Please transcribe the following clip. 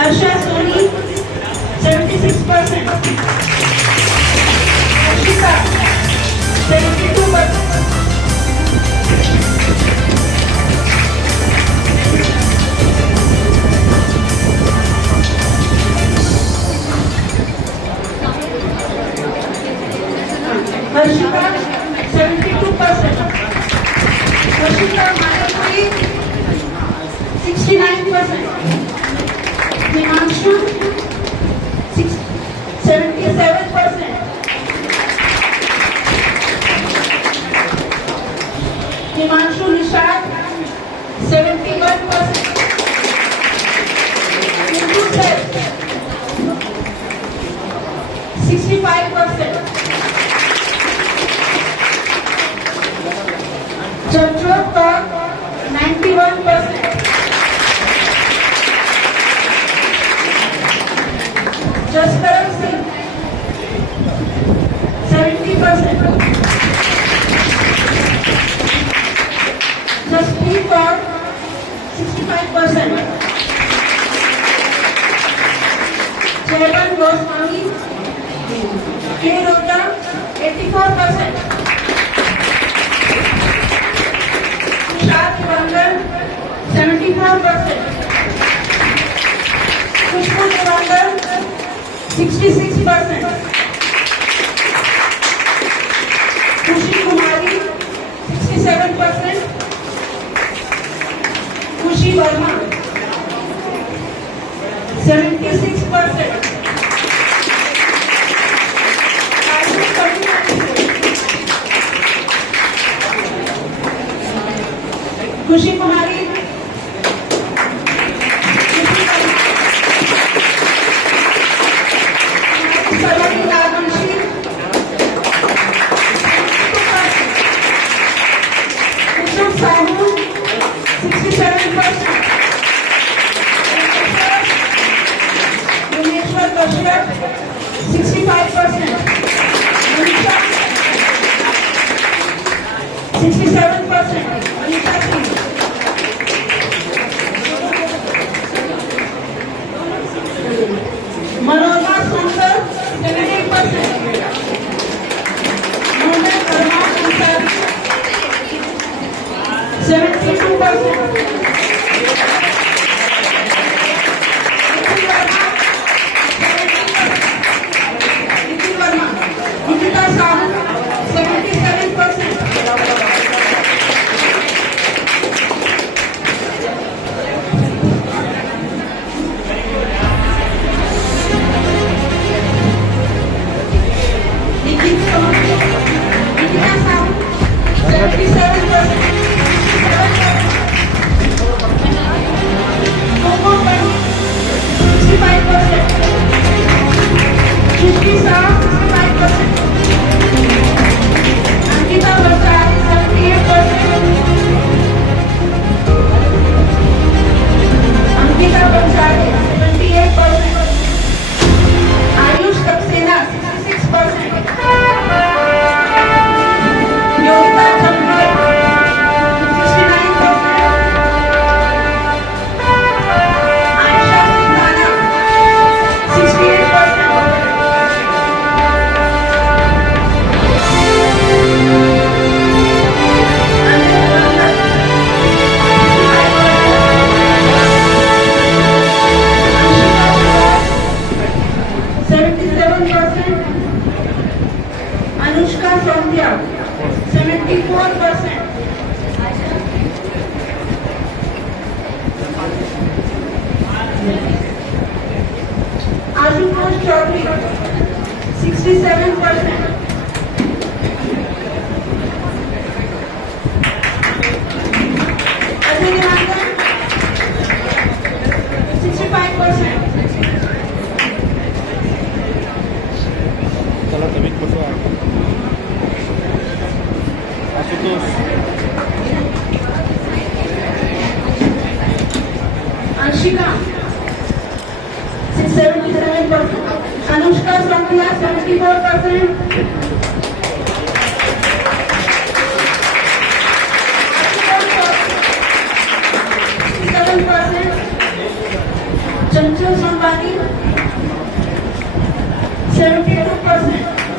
Harsha Soni, 76%. Ashika, 72%. Harshika, 72%. Harshika Manapuri, 69%. Himanshu, 77%. Himanshu Nishad, 71%. Hindu Sir, 65%. Jamshid Kaur, 91%. Jaskaran Singh, 70%. Jaspreet Kaur, 65%. Jaivan Goswami, K. Rota, 84%. Tushar Diwangar, 74%. Khushbu Diwangar, 66%. Khushi Kumari, 67%. Khushi Verma, 76%. Khushi Kumari, Saloni Lavanshi, 62%. Kushal Sahu, 67%. Bhuvneshwar Kashyap, 65%. Manisha, 67%. Manisha Singh. Manoma Sundar, 78%. Mohammad Arman Ansari, 72%. Nikhil Verma, Nikita Sahu, 77%. Nikita Sahu, 77%. Coco Bunny, 65%. Shrishti Shah, 65%. Ankita Bhattacharya, 78%. Ankita Bhattacharya, 78%. Ayush Saxena, 66%. Yogita Chandra, 69%. Aisha Sindhana, 68%. Anil Rangan, 77%. Anushka Sandhya, 74%. Ashutosh Chaudhary, 67%. Ajay Devangan, 65%. चला तभी photo Ashutosh Anshika, 77%. Anushka Sandhya, 74%. Ashutosh Chaudhary, 67%. Anshul Sambani 72%.